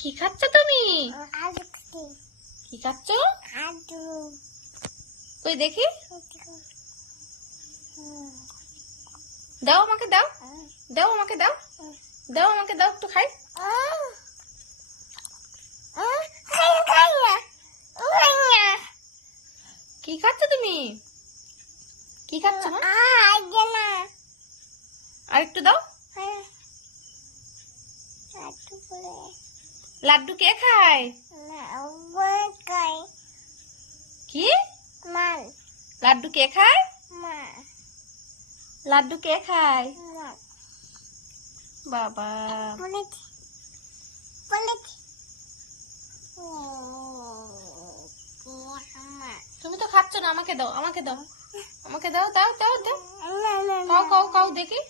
কি খাচ্ছ তুমি? কি খাচ্ছ? কই দেখি, দাও আমাকে, দাও দাও আমাকে, দাও দাও আমাকে, দাও একটু খাই। কি খাচ্ছ তুমি? কি খাচ্ছ মা? আর একটু দাও। লাড্ডু কে খায়? কি লাড্ডু কে খায়? লাড্ডু কে খায়? বাবা, তুমি তো খাচ্ছ না, আমাকে দাও, আমাকে দাও, আমাকে দাও, দাও দাও দাও, খাও খাও খাও দেখি।